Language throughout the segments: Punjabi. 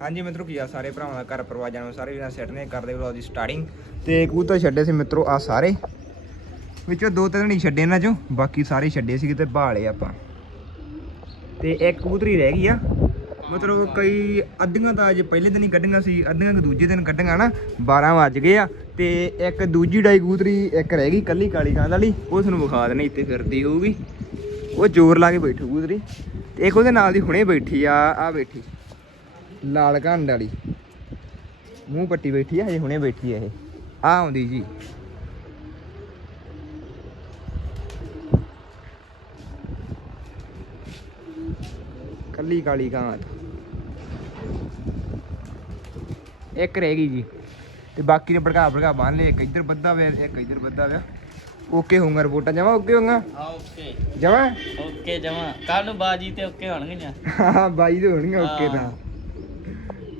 ਹਾਂਜੀ ਮਿੱਤਰੋ ਕੀ ਆ? ਸਾਰੇ ਭਰਾਵਾਂ ਦਾ ਘਰ ਪਰਿਵਾਰ ਜਾਣੋ ਸਾਰੇ ਵੀਰਾਂ ਸੈੱਟ ਨੇ ਕਰਦੇ ਵਲੌਗ ਦੀ ਸਟਾਰਟਿੰਗ ਤੇ ਕਬੂਤਰ ਛੱਡੇ ਸੀ ਮਿੱਤਰੋ ਆ ਸਾਰੇ। ਵਿੱਚੋਂ ਦੋ ਤਿੰਨ ਨਹੀਂ ਛੱਡੇ ਇਹਨਾਂ ਚੋਂ ਬਾਕੀ ਸਾਰੇ ਛੱਡੇ ਸੀ ਤੇ ਭਾਲੇ ਆਪਾਂ। ਤੇ ਇੱਕ ਕਬੂਤਰੀ ਰਹਿ ਗਈ ਆ। ਮਤਲਬ ਕਈ ਅੱਧੀਆਂ ਤਾਂ ਅੱਜ ਪਹਿਲੇ ਦਿਨ ਹੀ ਕੱਢੀਆਂ ਸੀ ਅੱਧੀਆਂ ਕਿ ਦੂਜੇ ਦਿਨ ਕੱਢੀਆਂ ਨਾ 12 ਵੱਜ ਗਏ ਆ। ਤੇ ਇੱਕ ਦੂਜੀ ਡਾਈ ਕਬੂਤਰੀ ਇੱਕ ਰਹਿ ਗਈ ਕੱਲੀ ਕਾਲੀ ਕਾਂ ਵਾਲੀ ਉਹ ਤੁਹਾਨੂੰ ਵਿਖਾ ਦੇਣੀ ਇੱਥੇ ਫਿਰਦੀ ਹੋਊਗੀ। ਉਹ ਜ਼ੋਰ ਲਾ ਕੇ ਬੈਠੂ ਕਬੂਤਰੀ। ਤੇ ਇੱਕ ਉਹਦੇ ਨਾਲ ਦੀ ਹੁਣੇ ਬੈਠੀ ਆ ਆ ਬੈਠੀ। ਲਾਲ ਘੰਡ ਵਾਲੀ। ਮੂੰਹ ਪੱਟੀ ਬੈਠੀ ਆ ਹਜੇ ਹੁਣੇ ਬੈਠੀ ਆ ਇਹ। ਆ ਆਉਂਦੀ ਜੀ। ਕੱਲੀ ਕਾਲੀ ਕਾਂ ਇੱਕ ਰਹਿ ਗਈ ਜੀ। ਤੇ ਬਾਕੀ ਨੇ ਭੜਕਾ ਭੜਕਾ ਬੰਨ ਲਏ ਇੱਕ ਇੱਧਰ ਬੱਧਾ ਹੋਇਆ ਇੱਕ ਇੱਧਰ ਬੱਧਾ ਹੋਇਆ ਓਕੇ ਹੋਊਗਾ ਰਿਪੋਰਟਾਂ ਜਮਾ ਓਕੇ ਹੋਊਗਾ? ਹਾਂ ਓਕੇ। ਜਮਾ? ਓਕੇ ਜਮਾ। ਕੱਲ ਨੂੰ ਬਾਜੀ ਤੇ ਓਕੇ ਹੋਣਗੀਆਂ। ਹਾਂ ਬਾਈ ਦੇ ਹੋਣਗੇ ਓਕੇ ਤਾਂ।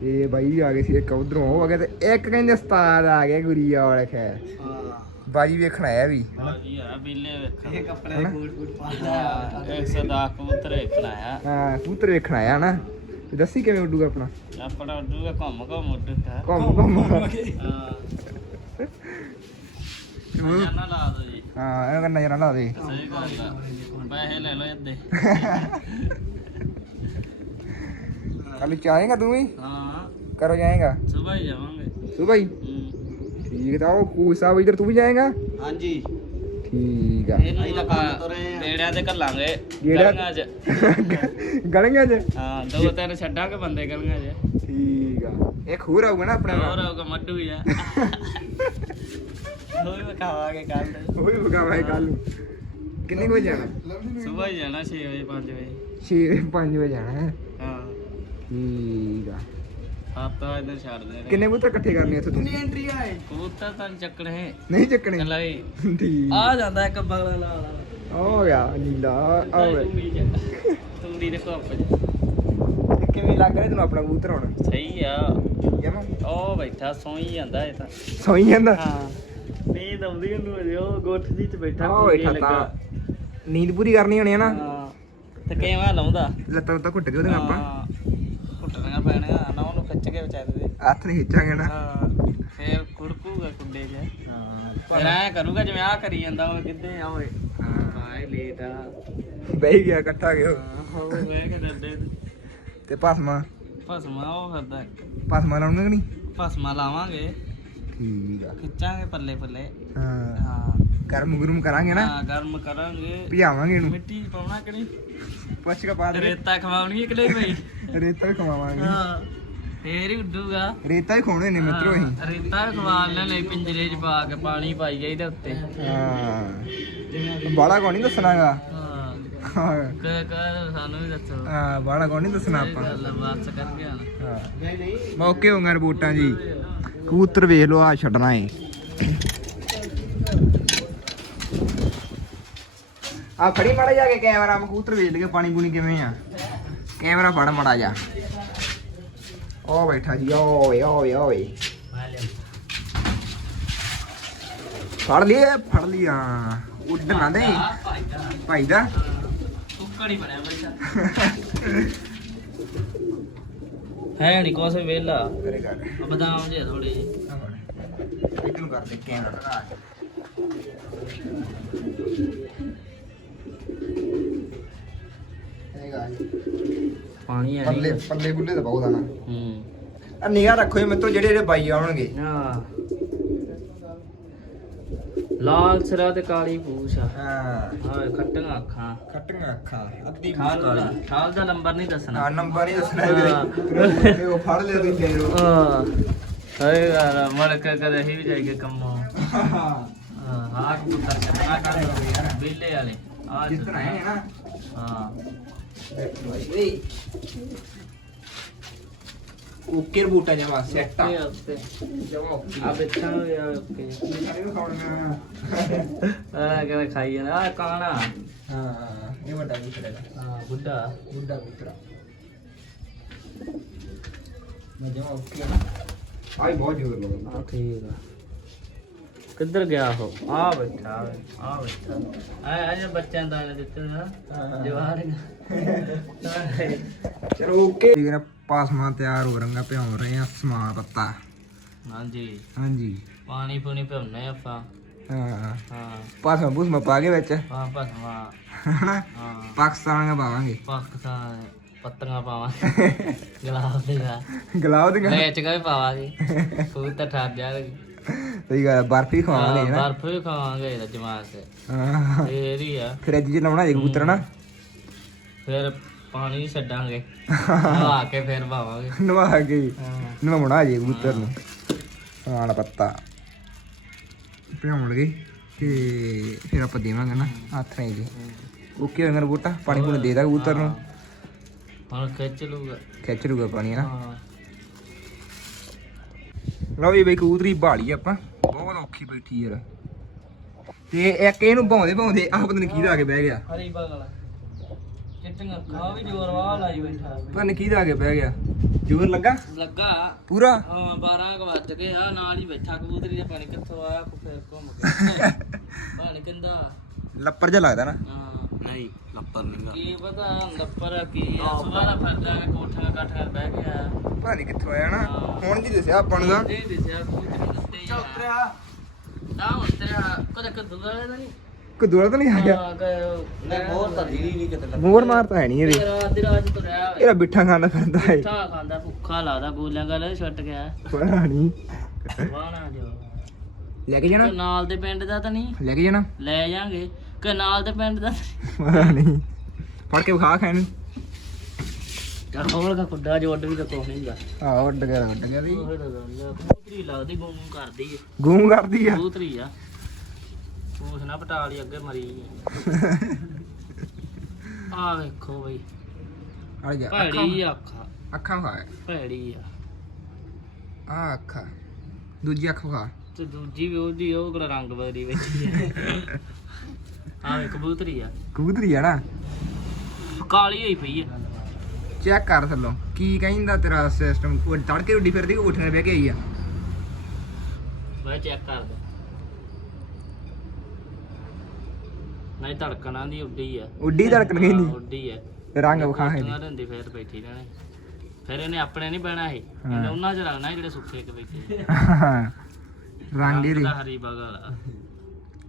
ਹਾਂ। ਤੇ ਬਾਈ ਵੀ ਆ ਗਏ ਸੀ ਇੱਕ ਉਧਰੋਂ ਉਹ ਆ ਗਿਆ ਤੇ ਇੱਕ ਕਹਿੰਦੇ ਉਸਤਾਦ ਆ ਗਿਆ ਗੁਰੀਆ ਵਾਲਾ ਖੈਰ। ਬਾਜੀ ਵੇਖਣ ਆਇਆ ਵੀ। ਬਾਜੀ ਆ ਬਿੱਲੇ ਵੇਖਣ। ਇਹ ਕੱਪੜੇ ਬੂਟ ਬੂਟ ਪਾ 110 ਕਬੂਤਰ ਵੇਖਣ ਆਇਆ। ਹਾਂ ਕਬੂਤਰ ਵੇਖਣ ਆਇਆ ਨਾ। ਤੇ ਦੱਸੀ ਕਿਵੇਂ ਉੱਡੂਗਾ ਆਪਣਾ? ਆਪਣਾ ਉੱਡੂਗਾ ਘੁੰਮ ਘੁੰਮ ਉੱਡੂਗਾ ਘੁੰਮ ਘੁੰਮ। ਹਾਂ। ਜਾਨਾ ਲਾ ਦੋ ਜੀ। ਹਾਂ ਇਹਨਾਂ ਕੰਨਾਂ ਜਰਾ ਲਾ ਦੇ। ਸਹੀ ਗੱਲ ਆ। ਪੈਸੇ ਲੈ ਲਓ ਇੱਦੇ। ਕੱਲ ਚਾਹੇਗਾ ਤੂੰ ਵੀ? ਹਾਂ। ਕਰੋ ਜਾਏਗਾ? ਸਵੇਰ ਹੀ ਜਾਵਾਂਗੇ। ਤੂੰ ਭਾਈ ਹੂੰ। ਠੀਕ ਤਾਂ ਉਹ ਖੂਹ ਸਾਹਿਬ ਇਧਰ ਤੂੰ ਵੀ ਜਾਏਗਾ? ਹਾਂਜੀ। ਠੀਕ ਆ। ਇਹਨੂੰ ਆਪਾਂ ਬੇੜਿਆਂ ਤੇ ਘੱਲਾਂਗੇ। ਗੇੜਿਆਂ- ਗਲੀਆਂ 'ਚ। ਗਲੀਆਂ 'ਚ? ਹਾਂ ਦੋ ਤਿੰਨ ਛੱਡਾਂਗੇ ਬੰਦੇ ਗਲੀਆਂ 'ਚ। ਠੀਕ ਆ। ਇਹ ਖੂਹ ਰਹੂਗਾ ਨਾ ਆਪਣੇ। ਹੋਰ ਨਾਲ ਹੋਗਾ ਮੱਡੂ ਹੀ ਆ। ਵੀ ਵਿਖਾਵਾਂਗੇ ਕੱਲ ਉਹ ਵੀ ਕੱਲ ਨੂੰ। ਕਿੰਨੇ ਕੁ ਵਜੇ ਜਾਣਾ? ਸਵੇਰ ਹੀ ਜਾਣਾ 6 ਵਜੇ 5 ਵਜੇ। 6 5 ਵਜੇ ਜਾਣਾ। ਹਾਂ ਠੀਕ ਆ। ਵਜੇ ਦਿਨ ਛੱਡ ਦੇ ਕਿੰਨੇ ਕਬੂਤਰ ਇਕੱਠੇ ਕਰਨੇ ਇੱਥੇ ਤੂੰ? ਐਂਟਰੀ ਆਏ ਕਬੂਤਰ ਤਾਂ ਚੱਕਣੇ। ਨਹੀਂ ਚੱਕਣੇ। ਠੀਕ। ਆ ਜਾਂਦਾ ਇੱਕ ਬਗਲਾ ਲਾ ਲਾ। ਹੋ ਗਿਆ ਨੀਲਾ ਆਵੇ ਤੂੜੀ ਚ ਤੂੜੀ ਦੇ ਕੋਪ ਚ ਕਿਵੇਂ ਲੱਗ ਰਿਹਾ ਤੈਨੂੰ ਆਪਣਾ ਕਬੂਤਰ ਹੁਣ? ਸਹੀ ਆ। ਜਮਾ ਉਹ ਬੈਠਾ ਸੋਈ ਜਾਂਦਾ ਇਹ ਤਾਂ। ਸੋਈ ਜਾਂਦਾ? ਹਾਂ। ਨੀਂਦ ਆਉਂਦੀ ਉਹਨੂੰ ਅਜੇ ਉਹ ਗੋਠ ਦੀ ਚ ਬੈਠਾ ਉਹ ਬੈਠਾ। ਤਾਂ। ਨੀਂਦ ਪੂਰੀ ਕਰਨੀ ਹੋਣੀ ਹੈ ਨਾ? ਹਾਂ। ਤੇ ਕਿਵੇਂ ਲਾਉਂਦਾ। ਲੱਤਾਂ ਉੱਤਾਂ ਘੁੱਟ ਕੇ ਉਹਦੇ ਆਪਾਂ? ਘੁੱਟਣੀਆਂ ਪੈਣੀਆਂ ਨਾ ਉਹਨੂੰ ਖਿੱਚ ਕੇ ਵਿਚਾਰੇ ਦੇ। ਹੱਥ ਨਹੀਂ ਖਿੱਚਾਂਗੇ ਨਾ। ਹਾਂ ਫੇਰ ਕੁੜਕੂਗਾ ਕੁੰਡੇ 'ਚ। ਹਾਂ ਫਿਰ ਐ ਕਰੂਗਾ ਜਿਵੇਂ ਆ ਕਰੀ ਜਾਂਦਾ ਉਹ ਕਿੱਦੇ ਆ ਓਏ ਹਾਂ। ਲੇਟ ਆ। ਬਹਿ ਗਿਆ ਇਕੱਠਾ ਗਿਆ ਹੋ ਵੇ ਕੇ ਡੱਡੇ ਤੇ ਭਸਮਾ? ਭਸਮਾ ਉਹ ਫਿਰਦਾ ਭਸਮਾ ਲਾਉਣਗੇ ਕਿ ਨਹੀਂ? ਭਸਮਾ ਲਾਵਾਂਗੇ। ਠੀਕ ਆ। ਖਿੱਚਾਂਗੇ ਪੱਲੇ ਪੱਲੇ ਹਾਂ। ਹਾਂ। ਗਰਮ ਗੁਰਮ ਕਰਾਂਗੇ ਨਾ। ਹਾਂ ਗਰਮ ਕਰਾਂਗੇ। ਭਜਾਵਾਂਗੇ ਇਹਨੂੰ। ਮਿੱਟੀ ਪਾਉਣਾ ਕਿ ਨਹੀਂ? ਪੁੱਛ ਕੇ ਬਾਅਦ ਰੇਤਾ ਖਵਾਉਣੀ ਕਿ ਨਹੀਂ ਭਾਈ ਰੇਤਾ ਵੀ ਖਵਾਵਾਂਗੇ। ਹਾਂ ਫੇਰ ਹੀ ਉੱਡੂਗਾ। ਰੇਤਾ ਹੀ ਖਾਣੇ ਨੇ ਮਿੱਤਰੋ ਅਸੀਂ। ਰੇਤਾ ਖਵਾ ਲੈਣੇ ਪਿੰਜਰੇ 'ਚ ਪਾ ਕੇ ਪਾਣੀ ਪਾਈ ਜਾਈਦਾ ਉੱਤੇ। ਹਾਂ। ਬਾਲਾ ਕੋ ਨਹੀਂ ਦੱਸਣਾਗਾ ਹਾਂ। ਹਾਂ। ਕਹਿ ਕਹਿ ਸਾਨੂੰ ਵੀ ਦੱਸੋ। ਹਾਂ ਬਾਲਾ ਕੋ ਨਹੀਂ ਦੱਸਣਾ ਆਪਾਂ। ਗੱਲ ਆ, ਬਸ ਕਰ ਗਿਆ ਹਾਂ। ਮੌਕੇ ਹੋਣਗੇ ਰਿਪੋਰਟਾਂ ਜੀ। ਕਬੂਤਰ ਵੇਖ ਲਓ ਆ ਛੱਡਣਾ ਏ। ਆ ਫੜੀ ਮਾੜਾ ਜਾ ਕੇ ਕੈਮਰਾ ਮੈਂ ਕਬੂਤਰ ਵੇਚ ਲਗੇ ਪਾਣੀ ਪੂਣੀ ਕਿਵੇਂ ਆ? ਕੈਮਰਾ ਫੜ ਮਾੜਾ ਜਾ ਉਹ ਬੈਠਾ ਜੀ ਓਏ ਓਏ ਓਏ। ਫੜ ਲਈ ਫੜ ਲਈ ਹਾਂ। ਉੱਡ ਨਾ ਦੇ। ਭਾਈ ਦਾ। ਕੁੱਕੜ ਬਣਿਆ ਬੱਚਾ ਹੈ ਨਹੀਂ ਕੋਸੇ ਵੇਲਾ ਬਦਾਮ ਜੇ ਥੋੜੇ ਇਧਰ ਨੂੰ ਕਰ ਦੇ ਕੈਮਰਾ। ਲਗਾ ਪਾਣੀ ਹੈ ਪੱਲੇ ਪੱਲੇ ਬੁੱਲੇ ਤਾਂ ਬਹੁਤ ਆ ਨਾ। ਹੂੰ। ਆ ਨਿਗਾਹ ਰੱਖੋ ਇਹ ਮਿੱਤਰੋ ਜਿਹੜੇ ਜਿਹੜੇ ਬਾਈ ਆਉਣਗੇ। ਹਾਂ। ਲਾਲ ਸਿਰਾ ਤੇ ਕਾਲੀ ਪੂਛ ਆ। ਹਾਂ। ਹਾਂ ਖੱਟੀਆਂ ਅੱਖਾਂ। ਖੱਟੀਆਂ ਅੱਖਾਂ ਅੱਧੀ ਖਾਲ ਕਾਲੀ। ਦਾ ਖਾਲ ਦਾ ਨੰਬਰ ਨਹੀਂ ਦੱਸਣਾ। ਹਾਂ ਨੰਬਰ ਹੀ ਦੱਸਣਾ ਵੀਰੇ ਤੇ ਉਹ ਫੜ ਲਿਆ ਤੁਸੀਂ ਫੇਰ ਉਹ। ਹਾਂ। ਸਹੀ ਗੱਲ ਆ ਮੜ ਕੇ ਕਦੇ ਹੀ ਵੀ ਜਾਈਏ ਕੰਮੋਂ। ਹਾਂ ਹਾਂ ਹਾਂ ਪੁੱਤਰ ਚੱਲਣਾ ਕਰ ਬਿੱਲੇ ਵਾਲੇ। ਆ ਜਿੱਤਣਾ ਹੈ ਨਾ। ਹਾਂ। ਓਕੇ ਬੂਟਾ ਜਮਾ ਸੈੱਟ ਆ ਓਕੇ ਓਕੇ ਜਮਾ ਓਕੇ ਆ ਬੱਚਾ ਹੋ ਗਿਆ ਓਕੇ ਸਾਰੇ ਨੂੰ ਖਾਣਾ ਆ ਕਿਵੇਂ ਖਾਈ ਕਿੱਧਰ ਗਿਆ ਉਹ? ਆ ਬੈਠਾ ਆ ਬੈਠਾ। ਆ ਆ ਜੇ ਬੱਚਿਆਂ ਦਾ ਇਹਨੇ ਦਿੱਤੇ ਨਾ। ਜਵਾਰ ਚਲੋ ਓਕੇ। ਨਾ ਪਾਸਮਾ ਤਿਆਰ ਹੋ ਰੰਗਾ ਭਿਉਂ ਰਹੇ ਆ ਸਮਾਨ ਪੱਤਾ। ਹਾਂਜੀ। ਹਾਂਜੀ। ਪਾਣੀ ਪੂਣੀ ਪਿਉਣੇ ਆਪਾਂ। ਹਾਂ। ਹਾਂ। ਪਾਸਮਾ ਬੂਸਮਾ ਪਾ ਕੇ ਵਿੱਚ। ਹਾਂ ਹਨਾ? ਹਾਂ। ਪਾਕਿਸਤਾਨ ਦਾ ਪਾਵਾਂਗੇ। ਪਾਕਿਸਤਾਨ ਪੱਤੀਆਂ ਪਾਵਾਂਗੇ। ਗਲਾਸ ਦੇ ਗਲਾਵ ਦੀਆਂ? ਵਿੱਚ ਕਾ ਵੀ ਪਾਵਾਂਗੇ। ਕਬੂਤਰ ਠਰ ਜਾਣਗੇ ਸਹੀ ਗੱਲ ਆ, ਬਰਫੀ ਖਵਾਵਾਂਗੇ ਨਾ। ਬਰਫ ਵੀ ਖਾਵਾਂਗੇ ਇਹਦਾ ਜਮਾਤ ਤੇ। ਹਾਂ। ਫੇਰ ਹੀ ਆ। ਫ੍ਰਿਜ 'ਚ ਲਾਉਣਾ ਜੇ ਕਬੂਤਰ ਨਾ। ਫਿਰ ਪਾਣੀ ਛੱਡਾਂਗੇ। ਨਹਾ ਕੇ ਫਿਰ ਪਾਵਾਂਗੇ ਨਵਾ ਕੇ। ਹਾਂ। ਨਵਾਉਣਾ ਜੇ ਕਬੂਤਰ ਨੂੰ। ਸਮਾਨ ਪੱਤਾ। ਭਿਉਣਗੇ ਤੇ ਫਿਰ ਆਪਾਂ ਦੇਵਾਂਗੇ ਨਾ ਹੱਥ ਨਾਲ ਜੀ ਓਕੇ ਹੋਏਗਾ ਬੂਟਾ? ਪਾਣੀ ਪੂਣੀ ਦੇ ਦਾ ਕਬੂਤਰ ਨੂੰ। ਹੁਣ ਖਿੱਚ ਲੂਗਾ ਖਿੱਚ ਲੂਗਾ ਪਾਣੀ ਨਾ। ਹਾਂ। ਲਓ ਜੀ ਬਈ ਕਬੂਤਰੀ ਭਾਲੀ ਆਪਾਂ। ਬਹੁਤ ਔਖੀ ਬੈਠੀ ਯਾਰ। ਤੇ ਇੱਕ ਇਹਨੂੰ ਭਾਉਂਦੇ ਭਾਉਂਦੇ ਆਹ ਪਤਾ ਨਹੀਂ ਕਿਹਦਾ ਆ ਕੇ ਬਹਿ ਗਿਆ। ਹਰੀ ਬਗਲ ਚਿੱਟੀਆਂ ਖਾ ਵੀ ਜੋਰ ਵਾਹ ਲਾਈ ਬੈਠਾ। ਪਤਾ ਨਹੀਂ ਕਿਹਦਾ ਆ ਕੇ ਬਹਿ ਗਿਆ। ਜ਼ੋਰ ਲੱਗਾ? ਲੱਗਾ। ਪੂਰਾ? ਹਾਂ 12 ਕੁ ਵੱਜ ਗਏ। ਆ ਨਾਲ ਹੀ ਬੈਠਾ ਕਬੂਤਰੀ ਦਾ ਪਾਣੀ ਕਿੱਥੋਂ ਆਇਆ ਕੋ ਫਿਰ ਘੁੰਮ ਕੇ। ਪਾਣੀ ਕਿੰਦਾ। ਲੱਪਰ ਜਿਹਾ ਲੱਗਦਾ ਨਾ। ਹਾਂ। ਨਹੀਂ। ਲੱਪਰ ਨਹੀਂਗਾ ਕੀ ਪਤਾ ਲੱਪਰ ਆ ਕੀ ਆ। ਸੁਬਾਹ ਦਾ ਫਿਰਦਾ ਹੈ ਕੋਠੀਆਂ ਕਾਠੀਆਂ ਬਹਿ ਗਿਆ। ਪਤਾ ਨਹੀਂ ਕਿੱਥੋਂ ਆਇਆ ਨਾ। ਹੁਣ ਜੀ ਦੱਸਿਆ ਆਪਾਂ ਨੂੰ ਤਾਂ? ਇਹ ਦਿਸਿਆ ਚੌਤਰਿਆ। ਨਾ ਉਤਰਿਆ। ਕਦੇ ਕਦੂਆ ਦਾ ਨਹੀਂ ਕੋਈ ਦੂਰ ਤਾਂ ਨਹੀਂ ਆ ਗਿਆ ਹਾਂ ਕਿ ਹੋਰ ਤਾਂ ਦੀਦੀ ਨਹੀਂ ਕਿਤੇ ਮੋਰ ਮਾਰ ਤਾਂ ਹੈ ਨਹੀਂ ਇਹਦੀ। ਰਾਤ ਦੀ ਰਾਤ ਤੁਰਿਆ ਹੋਇਆ ਇਹਦਾ ਬਿੱਠਾ ਖਾਂਦਾ ਫਿਰਦਾ ਹੈ ਠਾ ਖਾਂਦਾ ਭੁੱਖਾ ਲੱਗਦਾ ਗੋਲਿਆਂ ਗੱਲ ਛੱਟ ਗਿਆ ਪਤਾ ਨਹੀਂ ਵਾਣਾ ਜੋ। ਲੈ ਕੇ ਜਾਣਾ? ਤੇ ਨਾਲ ਦੇ ਪਿੰਡ ਦਾ ਤਾਂ ਨਹੀਂ ਲੈ ਕੇ ਜਾਣਾ? ਲੈ ਜਾਾਂਗੇ। ਕਿ ਨਾਲ ਦੇ ਪਿੰਡ ਦਾ। ਪਤਾ ਨਹੀਂ। ਫੜ ਕੇ ਵਿਖਾ ਖਾਣ। ਖੋਲ ਦਾ ਖੁੱਡਾ ਜੋੜ ਵੀ ਤਾਂ ਕੋਈ ਨਹੀਂਗਾ ਆਹ ਉੱਡ ਗਿਆ ਉੱਡ ਗਿਆ ਦੀ ਆ ਕਬੂਤਰੀ ਲੱਗਦੀ ਗੂੰ ਕਰਦੀ ਏ ਗੂੰ ਕਰਦੀ ਆ। ਕਬੂਤਰੀ ਆ। ਪੂਛ ਨਾ ਪਟਾਲੀ ਅੱਗੇ ਮਰੀ ਆ। ਵੇਖੋ ਬਈ। ਅੜ ਜਾ ਭੈੜੀ ਆ ਅੱਖਾਂ। ਅੱਖਾਂ ਖਾ ਭੈੜੀ ਆ। ਆ ਅੱਖਾਂ। ਦੂਜੀ ਅੱਖ ਖਾ ਤੇ ਦੂਜੀ ਵੀ ਉਹਦੀ ਉਹ ਕਿਹੜਾ ਰੰਗ ਬਦਲੀ ਬੈਠੀ ਵੇ ਕਬੂਤਰੀ ਆ। ਕਬੂਤਰੀ ਆ ਨਾ? ਕਾਲੀ ਹੋਈ ਪਈ ਆ। ਚੈੱਕ ਕਰ ਥੱਲੋਂ। ਕੀ ਕਹਿੰਦਾ ਤੇਰਾ ਸਿਸਟਮ ਉਹ ਤੜਕੇ ਉੱਡੀ ਫਿਰਦੀ ਕਿ ਉੱਠਣੇ ਬਹਿ ਕੇ ਆਈ ਆ। ਮੈਂ ਚੈੱਕ ਕਰਦਾ ਨਹੀਂ ਧੜਕਣਾਂ ਦੀ ਉੱਡੀ ਆ। ਉੱਡੀ ਧੜਕਣ ਹਾਂ, ਨਹੀਂ ਉੱਡੀ ਆ। ਰੰਗ ਵਿਖਾ ਹੈ ਕੁੱਤੀਆਂ ਰਹਿੰਦੀ ਫੇਰ ਬੈਠੀ ਰਹਿਣੇ ਫਿਰ ਇਹਨੇ ਆਪਣੇ ਨਹੀਂ ਬਹਿਣਾ ਇਹ ਇਹਨੇ ਉਹਨਾਂ 'ਚ ਰਹਿਣਾ ਜਿਹੜੇ ਸੁੱਕੇ ਕੇ ਬੈਠੇ ਰੰਗ ਇਹਦੀ। ਦਾ ਹਰੀ ਬਗਲ ਆ।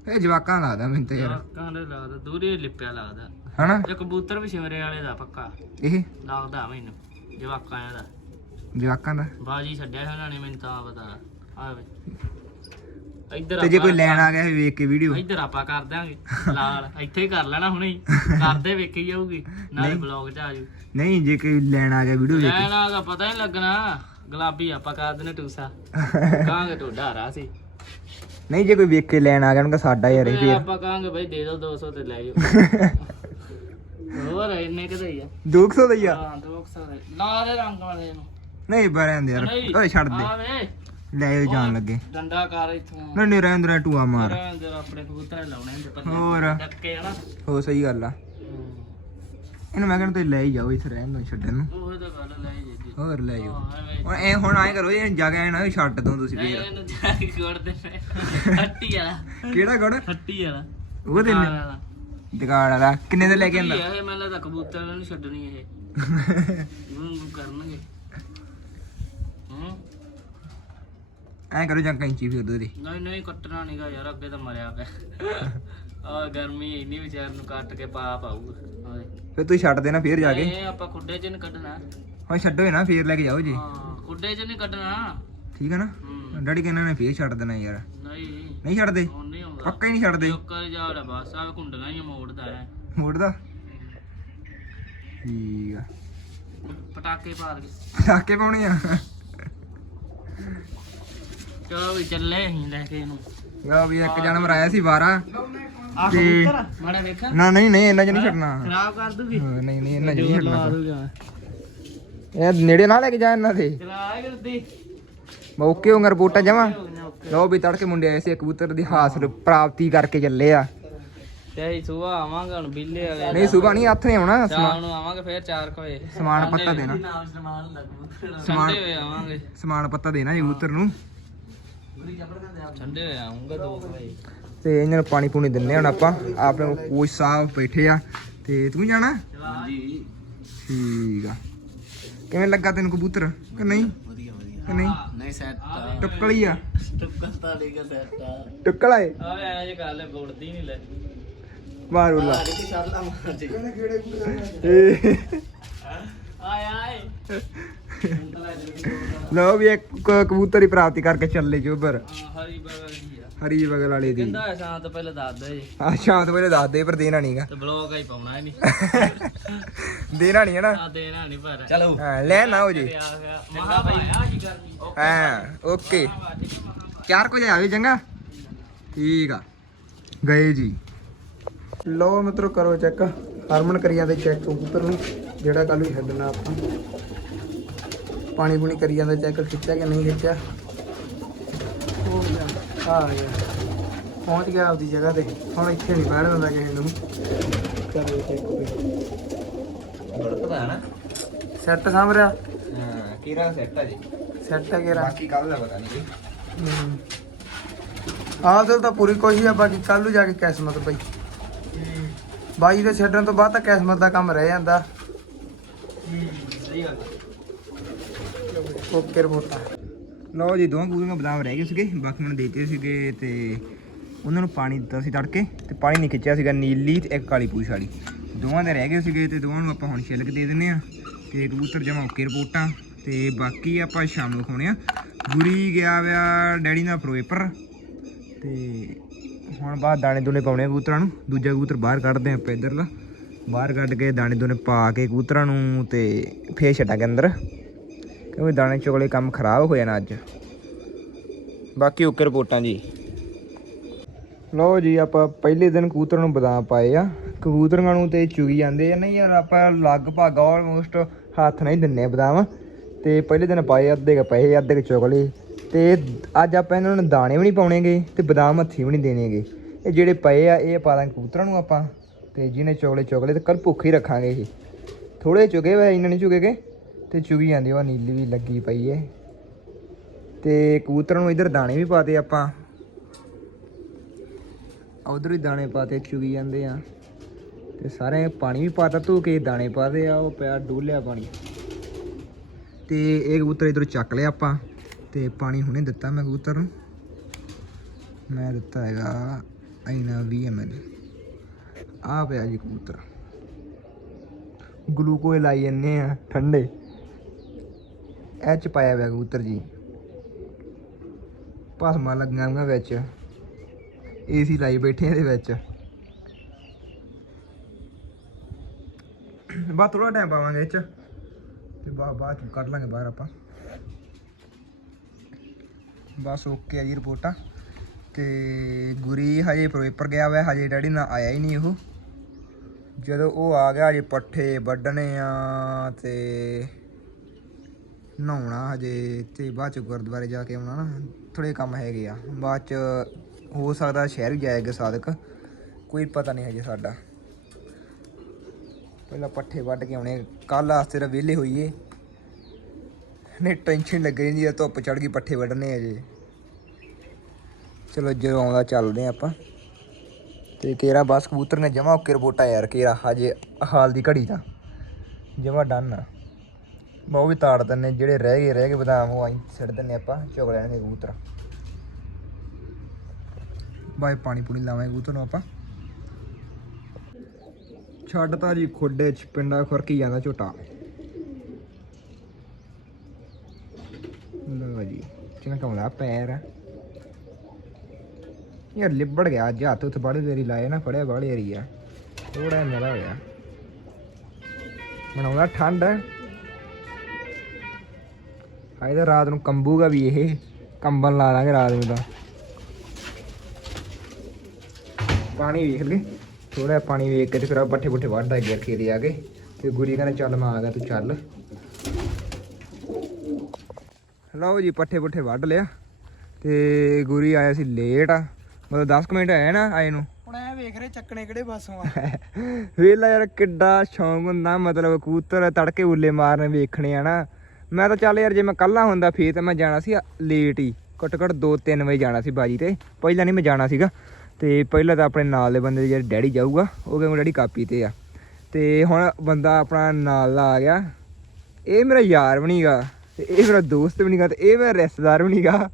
ਇਹ ਜਵਾਕਾਂ ਲੱਗਦਾ ਮੈਨੂੰ ਤਾਂ ਯਾਰ। ਜਵਾਕਾਂ ਦੇ ਲੱਗਦਾ ਦੂਰੇ ਲਿਪਿਆ ਲੱਗਦਾ। ਹਨਾ? ਇਹ ਕਬੂਤਰ ਵੀ ਸ਼ਿਮਰੇ ਵਾਲੇ ਦਾ ਪੱਕਾ। ਇਹ? ਲੱਗਦਾ ਮੈਨੂੰ ਜਵਾਕਾਂ ਦਾ। ਜਵਾਕਾਂ ਦਾ? ਬਾਜੀ ਛੱਡਿਆ ਸੀ ਉਹਨਾਂ ਨੇ ਮੈਨੂੰ ਤਾਂ ਪਤਾ। ਆਵੇ ਇੱਧਰ ਤੇ ਜੇ ਕੋਈ ਲੈਣ ਆ ਗਿਆ ਵੇਖ ਕੇ ਵੀਡੀਓ ਇੱਧਰ ਆਪਾਂ ਕਰ ਦਾਂਗੇ ਲਾਲ ਇੱਥੇ ਹੀ ਕਰ ਲੈਣਾ ਹੁਣੇ ਹੀ। ਕਰਦੇ ਵੇਖੀ ਜਾਊਗੀ ਨਾਲੇ ਨਹੀਂ। ਬਲੌਗ ਚ ਆ ਜੂ ਨਹੀਂ ਜੇ ਕੋਈ ਲੈਣ ਆ ਗਿਆ ਵੀਡੀਓ ਵੇਖ ਕੇ। ਲੈਣਾ ਦਾ ਪਤਾ ਹੀ ਲੱਗਣਾ। ਗੁਲਾਬੀ ਆਪਾਂ ਕਰ ਦਿੰਨੇ ਟੂਸਾ। ਕਾਂਗੇ ਟੋਡਾ ਰਾ ਸੀ ਨਹੀਂ ਜੇ ਕੋਈ ਵੇਖ ਕੇ ਲੈਣ ਆ ਗਿਆ ਉਹਨੂੰ ਕਹ ਸਾਡਾ ਯਾਰ ਇਹ ਫਿਰ ਆਪਾਂ ਕਾਂਗੇ ਬਈ ਦੇ ਦਿਓ 200 ਤੇ ਲੈ ਜਾਓ। ਹੋਰ ਇੰਨੇ ਕਿਤੇ ਹੀ ਆ। 200 ਦਾ ਹੀ ਆ? ਹਾਂ 200 ਦੇ। ਲਾ ਦੇ ਰੰਗ ਵਾਲੇ ਨੂੰ। ਨਹੀਂ ਬਰਿਆਂ ਦੇ ਯਾਰ। ਨਹੀਂ। ਓਏ ਛੱਡ ਦੇ। ਲੈ ਉਹ ਜਾਣ ਲੱਗੇ। ਡੰਡਾ ਕਰ ਇਥੋਂ। ਨਹੀਂ ਨਹੀਂ ਰਹਿਣ ਦੇ ਟੂਆ ਮਾਰ। ਆਪਣੇ ਕਬੂਤਰ ਲਾਉਣੇ ਹੁੰਦੇ ਪਰ ਹੋਰ। ਡੱਕੇ ਹਨਾ ਹੋ ਸਹੀ ਗੱਲ ਆ। ਇਹਨੂੰ ਮੈਂ ਕਹਿੰਦਾ ਤੁਸੀਂ ਲੈ ਹੀ ਜਾਓ ਇੱਥੇ ਰਹਿਣ ਨੂੰ ਛੱਡਣ ਨੂੰ। ਉਹ ਤਾਂ ਗੱਲ ਲੈ ਜੀ ਹੋਰ ਲੈ ਜਾਓ। ਹੁਣ ਇਹ ਹੁਣ ਆਏ ਕਰੋ ਇਹ ਜਾ ਕੇ ਐਂ ਨਾ ਛੱਡ ਦੋ ਤੁਸੀਂ ਫੇਰ। ਇਹਨੂੰ ਜਾ ਕੇ ਕੋੜ ਦੇ ਹੱਟੀ ਵਾਲਾ। ਕਿਹੜਾ ਗੜ? ਹੱਟੀ ਵਾਲਾ। ਉਹ ਦੇ ਦੁਕਾਨ ਵਾਲਾ। ਕਿੰਨੇ ਦੇ ਲੈ ਕੇ ਆਂਦਾ? ਇਹ ਮੈਨੂੰ ਲੱਗਦਾ ਕਬੂਤਰ ਨੂੰ ਛੱਡਣੀ ਇਹ। ਕਰਨਗੇ। ਹੂੰ। ਐਂ ਕਰੋ ਜਾਂ ਕੈਂਚੀ ਫੇਰ ਦੋ ਦੀ ਨਹੀਂ ਨਹੀਂ ਕੱਟਣਾ ਨਹੀਂਗਾ ਯਾਰ ਅੱਗੇ ਤਾਂ ਮਰਿਆ ਪਿਆ। ਆ ਗਰਮੀ ਇੰਨੀ ਵਿਚਾਰ ਨੂੰ ਕੱਟ ਕੇ ਪਾ ਪਾਊਗਾ ਆਹ ਦੇਖ। ਫੇਰ ਤੁਸੀਂ ਛੱਡ ਦੇਣਾ ਫੇਰ ਜਾ ਕੇ। ਇਹ ਆਪਾਂ ਖੁੱਡੇ 'ਚ ਨਹੀਂ ਕੱਢਣਾ। ਹਾਂ ਛੱਡੋ ਨਾ ਫੇਰ ਲੈ ਕੇ ਜਾਓ ਜੀ। ਹਾਂ ਖੁੱਡੇ 'ਚ ਨਹੀਂ ਕੱਢਣਾ। ਠੀਕ ਹੈ ਨਾ? ਹੂੰ। ਡੈਡੀ ਕਹਿੰਦਾ ਨੇ ਫੇਰ ਛੱਡ ਦੇਣਾ ਯਾਰ। ਨਹੀਂ। ਨਹੀਂ ਛੱਡਦੇ? ਹੁਣ ਨਹੀਂ ਆਉਂਦਾ। ਪੱਕਾ ਹੀ ਨਹੀਂ ਛੱਡਦੇ? ਜੋਕਰ ਜਾ ਰਿਹਾ ਬਸ ਆ ਹੀ ਮੋੜਦਾ ਹੈ। ਮੋੜਦਾ? ਠੀਕ ਆ। ਪਟਾਕੇ ਪਾ ਦੇ ਪਟਾਕੇ ਪਾਉਣੇ ਆ? ਚਲੋ ਵੀ ਚੱਲੇ ਅਸੀਂ ਲੈ ਕੇ ਇਹਨੂੰ। ਗਾ ਵੀ ਇੱਕ ਜਾਨਵਰ ਆਇਆ ਸੀ ਵਾਰਾ। ਆ ਤੇ- ਕਬੂਤਰ ਮਾੜਾ ਵੇਖਾਂ। ਨਾ ਨਹੀਂ ਨਹੀਂ ਇਹਨਾਂ ਚ ਨਹੀਂ ਛੱਡਣਾ। ਖਰਾਬ ਕਰ ਦੂਗੀ। ਹਾਂ, ਨਹੀਂ ਨਹੀਂ ਇਹਨਾਂ ਚ ਨਹੀਂ ਜੋਰ ਲਵਾ ਛੱਡਣਾ ਦੂਗਾ ਇਹ ਨੇੜੇ ਨਾ ਲੈ ਕੇ ਜਾ ਇਹਨਾਂ ਦੇ। ਚਲਾ ਕਰਦੀ ਓਕੇ ਹੋਗਾ ਰਿਪੋਰਟਾਂ ਜਮਾ। ਲਓ ਵੀ ਤੜਕੇ ਮੁੰਡੇ ਆਏ ਸੀ ਕਬੂਤਰ ਦੀ ਹਾਸਲ ਪ੍ਰਾਪਤੀ ਕਰਕੇ ਚੱਲੇ ਆ। ਤੇ ਅਸੀਂ ਸੁਬਾ ਆਵਾਂਗੇ ਹੁਣ ਬਿੱਲੇ ਵਾਲੇ ਨਹੀਂ ਸਵੇਰ ਨਹੀਂ ਹੱਥ ਨਹੀਂ ਆਉਣਾ ਸ਼ਾਮ ਨੂੰ ਆਵਾਂਗੇ ਫੇਰ 4 ਵਜੇ। ਸਮਾਨ ਪੱਤਾ ਦੇਣਾ। ਨਾਮ ਸਮਾਨ ਹੁੰਦਾ ਕਬੂਤਰ ਸਮਾਨ- ਠੰਡੇ ਹੋਏ ਆਵਾਂਗੇ। ਸਮਾਨ ਪੱਤਾ ਦੇਣਾ ਜੀ ਕਬੂਤਰ ਨੂੰ। ਠੰਡੇ ਹੋਏ ਆਉਂਗਾ 2 ਵਜੇ। ਤੇ ਇਹਨਾਂ ਨੂੰ ਪਾਣੀ ਪੂਣੀ ਦਿੰਨੇ ਹੁਣ ਆਪਾਂ। ਆਪਣੇ ਕੋਚ ਸਾਹਿਬ ਬੈਠੇ ਆ। ਤੇ ਤੂੰ ਜਾਣਾ? ਹਾਂਜੀ ਠੀਕ ਆ। ਕਿਵੇਂ ਲੱਗਾ ਤੈਨੂੰ ਕਬੂਤਰ? ਕਿ ਨਹੀਂ? ਵਧੀਆ ਵਧੀਆ। ਕਿ ਨਹੀਂ? ਨਹੀਂ ਸੈੱਟ ਟੁੱਕਲੀ ਆ। ਟੁੱਕਾ ਤਾਂ ਲੈ ਕੇ ਸੈੱਟ ਆ ਟੁੱਕਲਾ ਏ ਆਵੇ ਐਂ ਜੇ ਕਰ ਲੈ ਬੋੜਦੀ ਨਹੀਂ ਲੈ। ਮਾਰ ਉਲਾ ਮਾਰ ਜੀ। ਆਏ ਆਏ। ਲੈ ਵੀ ਇੱਕ ਕਬੂਤਰ ਹੀ ਪ੍ਰਾਪਤੀ ਕਰਕੇ ਚੱਲੇ ਜੋ ਉੱਪਰ ਹਰੀ ਆ ਹਰੀ ਬਗਲ ਵਾਲੇ ਦੀ। ਕਹਿੰਦਾ ਸ਼ਾਮ ਤੋਂ ਪਹਿਲਾਂ ਦੱਸ ਦੇ ਜੀ। ਆ ਸ਼ਾਮ ਤੋਂ ਵੇਲੇ ਦੱਸ ਦੇ ਪਰ ਦੇਣਾ ਨਹੀਂਗਾ ਤੇ ਬਲੌਗ ਆਈ ਪਾਉਣਾ ਹੀ ਨਹੀਂ ਦੇਣਾ ਨਹੀਂ ਹੈ ਨਾ। ਆ ਦੇਣਾ ਨਹੀਂ ਪਰ। ਚਲੋ। ਹਾਂ ਲੈ ਨਾ ਹੋ ਜੇ। ਮਹਾ ਭਾਈ ਆ ਕੀ ਕਰਨੀ ਹਾਂ ਓਕੇ। ਚਾਰ ਕੁ ਆਵੇ ਚੰਗਾ? ਠੀਕ ਆ। ਗਏ ਜੀ। ਲਓ ਮਿੱਤਰੋ ਕਰੋ ਚੈੱਕ ਹਰਮਨ ਕਰੀ ਜਾਂਦੇ ਚੈੱਕ ਕਬੂਤਰ ਨੂੰ ਜਿਹੜਾ ਕੱਲ ਵੀ ਛੱਡਣਾ ਆਪਾਂ। ਪਾਣੀ ਪੂਣੀ ਕਰੀ ਜਾਂਦਾ ਚੈੱਕ ਖਿੱਚਿਆ ਕਿ ਨਹੀਂ ਖਿੱਚਿਆ? ਹੋ ਆ ਗਿਆ। ਪਹੁੰਚ ਗਿਆ ਆਪਦੀ ਜਗ੍ਹਾ ਤੇ। ਹੁਣ ਇੱਥੇ ਨਹੀਂ ਬਹਿਣ ਦਿੰਦਾ ਕਿਸੇ ਨੂੰ। ਕਰੋ ਚੈੱਕ ਪਤਾ ਹੈ ਨਾ। ਸੈੱਟ ਸਾਂਭ ਰਿਹਾ? ਹਾਂ ਸੈੱਟ ਆ ਜੀ? ਸੈੱਟ ਹੈ ਕਿਹੜਾ? ਬਾਕੀ ਕੱਲ ਦਾ ਪਤਾ ਨਹੀਂ ਆਹ ਦਿਲ ਤਾਂ ਪੂਰੀ ਕੋਸ਼ਿਸ਼ ਆ ਬਾਕੀ ਕੱਲ ਨੂੰ ਜਾ ਕੇ ਕਿਸਮਤ ਬਈ। ਬਾਈ ਦੇ ਛੱਡਣ ਤੋਂ ਬਾਅਦ ਤਾਂ ਕਿਸਮਤ ਦਾ ਕੰਮ ਰਹਿ ਜਾਂਦਾ। ਸਹੀ ਗੱਲ ਓਕੇ ਰਿਪੋਰਟਾਂ ਲਓ ਜੀ, ਦੋਵਾਂ ਕਬੂਤਰਾਂ ਬਦਾਮ ਰਹਿ ਗਏ ਸੀਗੇ, ਬਾਕੀ ਮੈਨੂੰ ਦੇਤੇ ਸੀਗੇ ਤੇ ਉਹਨਾਂ ਨੂੰ ਪਾਣੀ ਦਿੱਤਾ ਸੀ ਤੜਕੇ ਤੇ ਪਾਣੀ ਨਹੀਂ ਖਿੱਚਿਆ ਸੀਗਾ, ਨੀਲੀ ਤੇ ਇੱਕ ਕਾਲੀ ਪੂਛ ਵਾਲੀ ਦੋਵਾਂ ਦੇ ਰਹਿ ਗਏ ਸੀਗੇ ਤੇ ਦੋਵਾਂ ਨੂੰ ਆਪਾਂ ਹੁਣ ਛਿੱਲ ਦੇ ਦਿੰਨੇ ਆ ਤੇ ਕਬੂਤਰ ਜਮਾ ਓਕੇ ਰਿਪੋਰਟਾਂ ਤੇ ਬਾਕੀ ਆਪਾਂ ਸ਼ਾਮ ਨੂੰ ਖਾਣੇ ਆ ਗੁਰੀ ਗਿਆ ਵਿਆ ਡੈਡੀ ਨਾਲ ਪ੍ਰੋਪਰ ਤੇ ਹੁਣ ਬਾਅਦ ਦਾਣੇ ਦੂਣੇ ਪਾਉਣੇ ਆ ਕਬੂਤਰਾਂ ਨੂੰ। ਦੂਜਾ ਕਬੂਤਰ ਬਾਹਰ ਕੱਢਦੇ ਆ ਆਪਾਂ ਇੱਧਰਲਾ ਬਾਹਰ ਕੱਢ ਕੇ ਦਾਣੇ ਦੂਣੇ ਪਾ ਕੇ ਕਬੂਤਰਾਂ ਨੂੰ ਤੇ ਫੇਰ ਛੱਡਾਂਗੇ ਅੰਦਰ। ਕਿਉਂਕਿ ਦਾਣੇ ਚੋਲੇ ਕੰਮ ਖਰਾਬ ਹੋ ਜਾਣਾ ਅੱਜ। ਬਾਕੀ ਓਕੇ ਰਿਪੋਰਟਾਂ ਜੀ। ਲਓ ਜੀ ਆਪਾਂ ਪਹਿਲੇ ਦਿਨ ਕਬੂਤਰ ਨੂੰ ਬਦਾਮ ਪਾਏ ਆ। ਕਬੂਤਰਾਂ ਨੂੰ ਤੇ ਚੁਗੀ ਜਾਂਦੇ ਆ। ਨਹੀਂ ਯਾਰ ਆਪਾਂ ਲਗਭਗ ਆਲਮੋਸਟ ਹੱਥ ਨਹੀਂ ਦਿੰਨੇ ਬਦਾਮ। ਤੇ ਪਹਿਲੇ ਦਿਨ ਪਾਏ ਅੱਧੇ ਕ ਪਏ ਅੱਧੇ ਕ ਚੁਗਲੇ ਤੇ ਅੱਜ ਆਪਾਂ ਇਹਨਾਂ ਨੂੰ ਦਾਣੇ ਵੀ ਨਹੀਂ ਪਾਉਣੇਗੇ ਤੇ ਬਦਾਮ ਹੱਥੀ ਵੀ ਨਹੀਂ ਦੇਣੇਗੇ। ਇਹ ਜਿਹੜੇ ਪਏ ਆ ਇਹ ਪਾ ਦਾਂਗੇ ਕਬੂਤਰਾਂ ਨੂੰ ਆਪਾਂ। ਤੇ ਜਿਹਨੇ ਚੁਗਲੇ ਚੁਗਲੇ ਤੇ ਕੱਲ ਭੁੱਖ ਹੀ ਰੱਖਾਂਗੇ ਇਹ। ਥੋੜੇ ਚੁਗੇ ਹੋਏ ਇਹਨਾਂ ਨਹੀਂ ਚੁਗੇਗੇ ਤੇ ਚੁਗੀ ਜਾਂਦੀ ਉਹ ਨੀਲੀ ਵੀ ਲੱਗੀ ਪਈ ਏ। ਤੇ ਕਬੂਤਰ ਨੂੰ ਇਧਰ ਦਾਣੇ ਵੀ ਪਾਤੇ ਆਪਾਂ। ਉਧਰ ਹੀ ਦਾਣੇ ਪਾਤੇ, ਚੁਗੀ ਜਾਂਦੇ ਆ। ਤੇ ਸਾਰੇ ਪਾਣੀ ਵੀ ਪਾਤਾ, ਧੋ ਕੇ ਦਾਣੇ ਪਾਦੇ ਆ, ਉਹ ਪਿਆ ਡੋਲਿਆ ਪਾਣੀ। ਤੇ ਇਹ ਕਬੂਤਰ ਇਧਰ ਚੱਕ ਲਿਆ ਆਪਾਂ, ਤੇ ਪਾਣੀ ਹੁਣੇ ਦਿੱਤਾ ਮੈਂ ਕਬੂਤਰ ਨੂੰ। ਮੈਂ ਦਿੱਤਾ ਹੈਗਾ ਐਨਾ 20 ml ਆ ਪਿਆ ਜੀ ਕਬੂਤਰ। ਗਲੂਕੋਜ਼ ਲਾਈ ਜੰਨੇ ਆ, ਠੰਡੇ। ਇਹ ਚ ਪਾਇਆ ਹੋਇਆ ਕਬੂਤਰ ਜੀ। ਭਸਮਾ ਲੱਗਾਂਗਾ ਵਿੱਚ। ਏਸੀ ਲਾਈ ਬੈਠੇ ਇਹਦੇ ਵਿੱਚ। ਬਾ ਥੋੜਾ ਟਾਈਮ ਪਾਵਾਂਗੇ ਇਹ ਚ। ਤੇ ਬਾ ਬਾਅਦ ਚ ਕੱਢ ਲਾਂਗੇ ਬਾਹਰ ਆਪਾਂ। ਬਸ ਓਕੇ ਆ ਜੀ ਰਿਪੋਰਟਾਂ। ਤੇ ਗੁਰੀ ਹਜੇ ਪ੍ਰੋਪਰ ਗਿਆ ਹੋਇਆ, ਹਜੇ ਡੈਡੀ ਨਾਲ ਆਇਆ ਹੀ ਨਹੀਂ ਉਹ। ਜਦੋਂ ਉਹ ਆ ਗਿਆ, ਹਜੇ ਪੱਠੇ ਵੱਢਣੇ ਆ ਤੇ ਨਹਾਉਣਾ ਹਜੇ ਤੇ ਬਾਅਦ ਚ ਗੁਰਦੁਆਰੇ ਜਾ ਕੇ ਆਉਣਾ ਨਾ ਥੋੜੇ ਕੰਮ ਹੈਗੇ ਆ। ਬਾਅਦ ਚ ਹੋ ਸਕਦਾ ਸ਼ਹਿਰ ਵੀ ਜਾਏਗਾ ਸਾਦਕ, ਕੋਈ ਪਤਾ ਨਹੀਂ ਹਜੇ ਸਾਡਾ। ਪਹਿਲਾਂ ਪੱਠੇ ਵੱਢ ਕੇ ਆਉਣੇ ਕੱਲ ਆਸਤੇ ਰ ਵਿਹਲੇ ਹੋਈਏ। ਨੇ ਟੈਨਸ਼ਨ ਲੱਗ ਜਾਂਦੀ ਆ, ਧੁੱਪ ਚੜ ਗਈ, ਪੱਠੇ ਵੱਢਣੇ ਅਜੇ ਚਲੋ ਜਦੋਂ ਆਉਂਦਾ ਚੱਲਦੇ ਆ ਆਪਾਂ। ਤੇ ਕੇਰਾ ਬਸ ਕਬੂਤਰ ਨੇ ਜਮਾ ਓਕੇ ਰਿਪੋਰਟਾ ਯਾਰ, ਕੇਰਾ, ਹਜੇ ਹਾਲ ਦੀ ਘੜੀ ਤਾਂ ਜਮਾ ਡਨ ਆ। ਉਹ ਵੀ ਤਾੜ ਦਿੰਨੇ ਜਿਹੜੇ ਰਹਿ ਗਏ ਰਹਿ ਗਏ ਬਦਾਮ, ਉਹ ਆਈ ਛੱਡ ਦਿੰਨੇ ਆਪਾਂ ਚੁਗ ਲੈਣਗੇ ਕਬੂਤਰ। ਬਾਈ ਪਾਣੀ ਪੂਣੀ ਲਾਵਾਂਗੇ ਕਬੂਤਰ ਨੂੰ ਆਪਾਂ। ਛੱਡਤਾ ਜੀ ਖੁੱਡੇ ਚ, ਪਿੰਡਾ ਖੁਰਕੀ ਜਾਂਦਾ ਝੋਟਾ। ਲਓ ਜੀ, ਚੰਗਾ ਕਮਲਾ ਪੈਰ ਯਾਰ ਲਿਬੜ ਗਿਆ ਅੱਜ, ਹੱਥ ਉੱਥੇ ਬੜੇ ਦੇਰੀ ਲਾਏ ਨਾ, ਫੜਿਆ ਬਾਹਲੀ ਏਰੀ ਆ। ਥੋੜਾ ਮੇਰਾ ਹੋਇਆ। ਮਨਾਉਂਦਾ ਠੰਡ। ਹਾਏ ਤਾਂ ਰਾਤ ਨੂੰ ਕੰਬੂਗਾ ਵੀ ਇਹ। ਕੰਬਲ ਲਾ ਲਾਂਗੇ ਰਾਤ ਨੂੰ ਤਾਂ। ਪਾਣੀ ਵੇਖ ਲੈ। ਥੋੜਾ ਪਾਣੀ ਵੇਖ ਕੇ ਤੇ ਫਿਰ ਆ ਪੱਠੇ ਪੁੱਠੇ ਵੱਢਦਾ ਗਿਆ ਖੇਤ ਆ ਕੇ। ਤੇ ਗੁਰੀ ਕਹਿੰਦਾ ਚੱਲ ਮੈਂ ਆ ਗਿਆ ਤੂੰ ਚੱਲ। ਲਓ ਜੀ ਪੱਠੇ ਪੁੱਠੇ ਵੱਢ ਲਿਆ। ਤੇ ਗੁਰੀ ਆਇਆ ਸੀ ਲੇਟ ਆ। ਮਤਲਬ 10 ਕੁ ਮਿੰਟ ਆਇਆ ਨਾ ਆਏ ਨੂੰ। ਹੁਣ ਐ ਵੇਖ ਰਹੇ ਚੱਕਣੇ ਕਿਹੜੇ ਪਾਸੋਂ ਆ। ਵੇਲਾ ਯਾਰ ਕਿੱਡਾ ਸ਼ੌਂਕ ਹੁੰਦਾ। ਮਤਲਬ ਕਬੂਤਰ ਤੜਕੇ ਉੱਲੇ ਮਾਰਨ ਵੇਖਣੇ ਆ ਨਾ। ਮੈਂ ਤਾਂ ਚੱਲ ਯਾਰ ਜੇ ਮੈਂ ਕੱਲਾ ਹੁੰਦਾ ਫੇਰ ਤਾਂ ਮੈਂ ਜਾਣਾ ਸੀ ਲੇਟ ਹੀ। ਘੱਟੋ ਘੱਟ 2-3 ਵਜੇ ਜਾਣਾ ਸੀ ਬਾਜੀ ਤੇ। ਪਹਿਲਾਂ ਨਹੀਂ ਮੈਂ ਜਾਣਾ ਸੀਗਾ। ਤੇ ਪਹਿਲਾਂ ਤਾਂ ਆਪਣੇ ਨਾਲ ਦੇ ਬੰਦੇ ਜਿਹੜੇ ਡੈਡੀ ਜਾਊਗਾ ਉਹ ਕਹਿੰਦਾ ਡੈਡੀ ਕਾਪੀ ਤੇ ਆ। ਤੇ ਹੁਣ ਬੰਦਾ ਆਪਣਾ ਨਾਲ ਦਾ ਆ ਗਿਆ। ਇਹ ਮੇਰਾ ਯਾਰ ਵੀ ਨਹੀਂਗਾ ਤੇ ਇਹ ਮੇਰਾ ਦੋਸਤ ਵੀ ਨਹੀਂਗਾ ਤੇ ਇਹ ਮੇਰਾ ਰਿਸ਼ਤੇਦਾਰ ਵੀ ਨਹੀਂਗਾ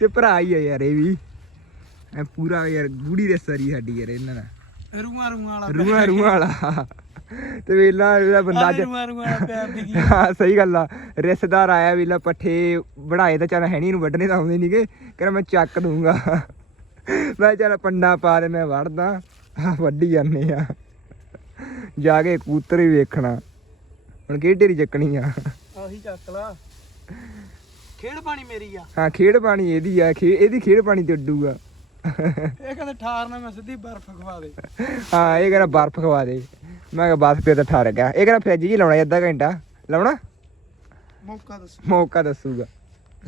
ਤੇ ਭਰਾ ਹੀ ਆ ਯਾਰ ਇਹ ਵੀ। ਐ ਪੂਰਾ ਯਾਰ ਗੂੜੀ ਰਿਸ਼ਤੇਦਾਰੀ ਸਾਡੀ ਯਾਰ ਇਹਨਾਂ ਨਾਲ ਰੂਹਾਂ ਰੂਹਾਂ ਵਾਲਾ ਰੂਹਾਂ ਰੂਹਾਂ ਵਾਲਾ। ਤੇ ਵੇਲਾ ਜਿਹੜਾ ਬੰਦਾ ਅੱਜ ਹਾਂ ਸਹੀ ਗੱਲ ਆ। ਰਿਸ਼ਤੇਦਾਰ ਆਇਆ ਵੇਲਾ ਪੱਠੇ ਬਣਾਏ ਤਾਂ ਚੱਲ ਹੈ ਨਹੀਂ ਨੂੰ ਵੱਢਣੇ ਤਾਂ ਆਉਂਦੇ ਨਹੀਂਗੇ ਕਹਿੰਦਾ ਮੈਂ ਚੱਕ ਦੂੰਗਾ। ਮੈਂ ਚੱਲ ਪੰਡਾ ਪਾ ਦੇ ਮੈਂ ਵੜਦਾ ਆਹ ਵੱਢੀ ਜਾਂਦੇ ਆ। ਜਾ ਕੇ ਕੂਤਰ ਵੀ ਵੇਖਣਾ। ਹੁਣ ਕਿਹੜੀ ਢੇਰੀ ਚੱਕਣੀ ਆ? ਆਹੀ ਚੱਕ ਲਾ। ਖੇਡ ਪਾਣੀ ਮੇਰੀ ਆ। ਹਾਂ ਖੇਡ ਪਾਣੀ ਇਹਦੀ ਆ ਖੇ ਇਹਦੀ ਖੇਡ ਪਾਣੀ ਤੇ ਉੱਡੂਗਾ ਇਹ ਕਹਿੰਦੇ ਠਾਰ ਨਾ ਮੈਂ ਸਿੱਧੀ ਬਰਫ਼ ਖਵਾ ਦੇ। ਹਾਂ ਇਹ ਕਹਿੰਦਾ ਬਰਫ਼ ਖਵਾ ਦੇ। ਮੈਂ ਕਿਹਾ ਬਸ ਫਿਰ ਤਾਂ ਠਾਰ ਗਿਆ। ਇਹ ਕਹਿੰਦਾ ਫ੍ਰਿਜ 'ਚ ਹੀ ਲਾਉਣਾ ਅੱਧਾ ਘੰਟਾ। ਲਾਉਣਾ? ਮੌਕਾ ਦੱਸ। ਮੌਕਾ ਦੱਸੂਗਾ।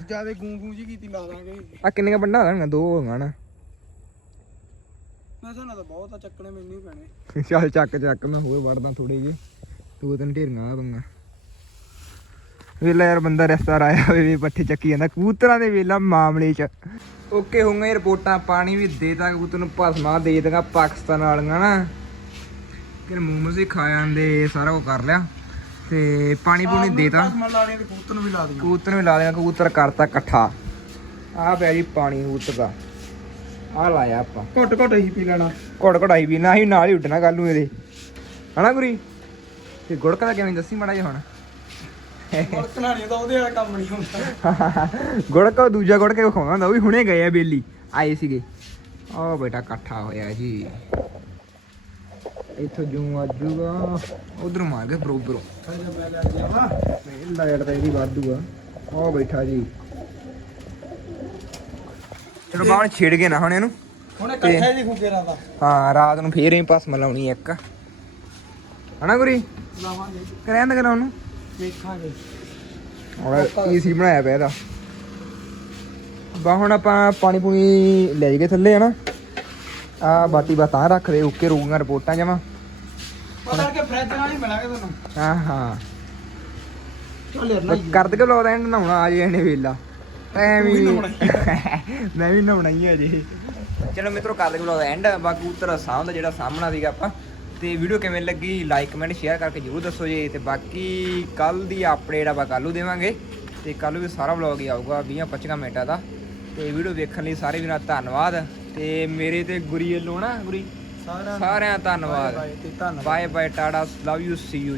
ਜਿਆਦੇ ਗੂੰ ਗੂੰ ਜੀ ਕੀਤੀ ਲਾ ਦਾਂਗੇ। ਆ ਕਿੰਨੀਆਂ ਪੰਡਾ ਹੋਣਗੀਆਂ ਦੋ ਹੋਣਗੀਆਂ ਨਾ। ਮੈਂ ਸਾਨੂੰ ਤਾਂ ਬਹੁਤ ਆ ਚੱਕਣੇ ਮੈਨੂੰ ਹੀ ਪੈਣੇ। ਚੱਲ ਚੱਕ ਚੱਕ। ਮੈਂ ਹੋਰ ਵੜਦਾ ਥੋੜੇ ਜਿਹੇ। ਦੋ ਤਿੰਨ ਢੇਰੀਆਂ ਆ ਦੂੰਗਾ ਵੇਲਾ ਯਾਰ ਬੰਦਾ ਰਿਸ਼ਤੇਦਾਰ ਆਇਆ ਹੋਵੇ ਵੀ ਪੱਠੇ ਚੱਕੀ ਜਾਂਦਾ। ਕਬੂਤਰਾਂ ਦੇ ਵੇਲਾ ਮਾਮਲੇ 'ਚ। ਓਕੇ ਹੋਊਗਾ ਇਹ ਰਿਪੋਰਟਾਂ ਪਾਣੀ ਵੀ ਦੇਤਾ ਕਬੂਤਰ ਨੂੰ ਭਸਮਾ ਦੇ ਦੇਗਾ ਪਾਕਿਸਤਾਨ ਵਾਲੀਆਂ ਨਾ। ਕਿ ਮੂਮਸ ਵੀ ਖਾ ਜਾਂਦੇ ਸਾਰਾ ਕੁਝ ਕਰ ਲਿਆ। ਤੇ ਪਾਣੀ ਪੂਣੀ ਦੇਤਾ ਤੇ। ਕਬੂਤਰ ਨੂੰ ਵੀ ਲਾ ਦਈਏ ਕਬੂਤਰ ਵੀ ਲਾ ਦੇਣਾ ਕਬੂਤਰ ਕਰਤਾ ਇਕੱਠਾ। ਆਹ ਪਿਆ ਜੀ ਪਾਣੀ ਕਬੂਤਰ ਦਾ। ਆਹ ਲਾਇਆ ਆਪਾਂ। ਘੁੱਟ ਘੁੱਟ ਹੀ ਪੀ ਲੈਣਾ। ਘੋੜ ਘੜਾਈ ਵੀ ਨਾ ਹੀ ਨਾਲ ਹੀ ਉੱਡਣਾ ਕੱਲ ਨੂੰ ਇਹਦੇ। ਹਨਾ ਗੁਰੀ? ਤੇ ਗੁੜਕਾ ਦਾ ਕਿਵੇਂ ਦੱਸੀ ਮਾੜਾ ਜਿਹਾ ਹੁਣ? ਮੁੜਕਣਾ ਨਹੀਂ ਤਾਂ ਉਹਦੇ ਵਾਲਾ ਕੰਮ ਨਹੀਂ ਹੁੰਦਾ। ਗੁੜਕਾ ਦੂਜਾ ਗੁੜਕੇ ਵਿਖਾਉਂਦਾ ਹੁੰਦਾ ਉਹ ਵੀ ਹੁਣੇ ਗਏ ਆ ਬੇਲੀ ਆਏ ਸੀਗੇ। ਆਹ ਬੇਟਾ ਇਕੱਠਾ ਹੋਇਆ ਜੀ। ਇੱਥੋਂ ਜੂ ਆਜੂਗਾ ਉਧਰੋਂ ਮਾਰ ਕੇ ਬਰੋਬਰੋਂ। ਫਾਇਦਾ ਮੈਂ ਲੈ ਜਾਵਾਂ ਲਾਈਟ ਤਾਂ ਇਹਦੀ ਵਾਧੂ ਆ। ਆਹ ਬੈਠਾ ਜੀ। ਚਲੋ ਬਾਹਰ ਛੇੜ ਗਏ ਨਾ ਹੁਣ ਇਹਨੂੰ। ਹੁਣ ਇਕੱਠੇ ਜੀ ਖੁਕੇਰਾ ਦਾ ਹਾਂ ਰਾਤ ਨੂੰ ਫੇਰ ਹੀ ਭਸਮ ਲਾਉਣੀ ਇੱਕ। ਹਨਾ ਗੁਰੀ? ਲਾਵਾਂਗੇ। ਕਰਿਆ ਤਾਂ ਉਹਨੂੰ ਵੇਖਾਂਗੇ ਔਰ ਈਸੀ ਬਣਾਇਆ ਪਿਆ ਇਹਦਾ? ਬਾ ਹੁਣ ਆਪਾਂ ਪਾਣੀ ਪੂਣੀ ਲੈ ਗਏ ਥੱਲੇ ਹਨਾ? ਆ ਬਾਟੀ ਬਾਤਾਂ ਰੱਖ ਦੇ ਓਕੇ ਰੋਗੀਆਂ ਰਿਪੋਰਟਾਂ ਜਮਾ। ਪਤਾ ਕਿ ਫਰਿੱਜ ਨਾਲ ਹੀ ਮਿਲਾਂਗੇ ਤੁਹਾਨੂੰ। ਹਾਂ ਹਾਂ। ਚੱਲ ਯਾਰ ਬਸ ਕਰ ਦੇ ਕੇ ਬਲੌਗ ਐਂਡ ਨਹਾਉਣਾ ਆ ਜੇ ਇਹਨੇ ਵੇਲਾ। ਐਵੇਂ ਮੈਂ ਵੀ ਨਹਾਉਣਾ ਹੀ ਆ ਜੀ ਚਲੋ ਮਿੱਤਰੋ ਕਰ ਦੇ ਬਲੌਗ ਐਂਡ। ਬਾਕੀ ਉਤਰ ਸਾਹਮ ਦਾ ਜਿਹੜਾ ਸਾਹਮਣਾ ਸੀਗਾ ਆਪਾਂ। ਤੇ ਵੀਡੀਓ ਕਿਵੇਂ ਲੱਗੀ ਲਾਈਕ ਕਮੈਂਟ ਸ਼ੇਅਰ ਕਰਕੇ ਜਰੂਰ ਦੱਸੋ ਜੀ। ਤੇ ਬਾਕੀ ਕੱਲ ਦੀ ਅਪਡੇਟ ਆਪਾਂ ਕੱਲ ਦੇਵਾਂਗੇ। ਤੇ ਕੱਲ ਵੀ ਸਾਰਾ ਵਲੌਗ ਹੀ ਆਊਗਾ 20 25 ਮਿੰਟਾਂ ਦਾ। ਤੇ ਵੀਡੀਓ ਵੇਖਣ ਲਈ ਸਾਰੇ ਵੀਰਾਂ ਦਾ ਧੰਨਵਾਦ। ਤੇ ਮੇਰੇ ਤੇ ਗੁਰੀ ਵੱਲੋਂ ਨਾ ਗੁਰੀ? ਸਾਰਾ ਸਾਰਿਆਂ ਦਾ ਧੰਨਵਾਦ। Bye bye Tata love you see you